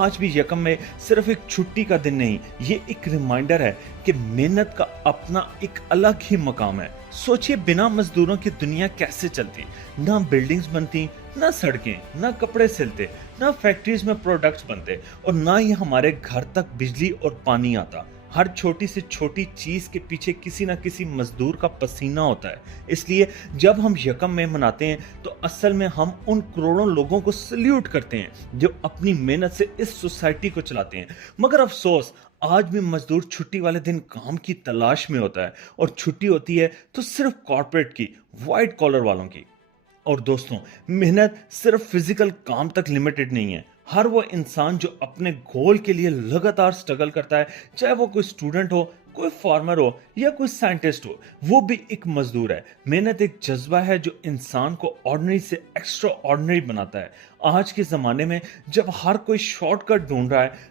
आज भी यकम में सिर्फ एक छुट्टी का दिन नहीं, ये एक रिमाइंडर है कि मेहनत का अपना एक अलग ही मकाम है। सोचिए बिना मजदूरों की दुनिया कैसे चलती। ना बिल्डिंग्स बनती, ना सड़कें, ना कपड़े सिलते, ना फैक्ट्रीज में प्रोडक्ट्स बनते, और ना ही हमारे घर तक बिजली और पानी आता। हर छोटी से छोटी चीज के पीछे किसी ना किसी मजदूर का पसीना होता है। इसलिए जब हम यकम में मनाते हैं तो असल में हम उन करोड़ों लोगों को सल्यूट करते हैं जो अपनी मेहनत से इस सोसाइटी को चलाते हैं। मगर अफसोस, आज भी मजदूर छुट्टी वाले दिन काम की तलाश में होता है, और छुट्टी होती है तो सिर्फ कॉर्पोरेट की, व्हाइट कॉलर वालों की। और दोस्तों, मेहनत सिर्फ फिजिकल काम तक लिमिटेड नहीं है। हर वो इंसान जो अपने गोल के लिए लगातार स्ट्रगल करता है, चाहे वो कोई स्टूडेंट हो, कोई फार्मर हो, या कोई साइंटिस्ट हो, वो भी एक मजदूर है। मेहनत एक जज्बा है जो इंसान को ऑर्डिनरी से एक्स्ट्रा ऑर्डिनरी बनाता है। आज के जमाने में जब हर कोई शॉर्टकट ढूंढ रहा है,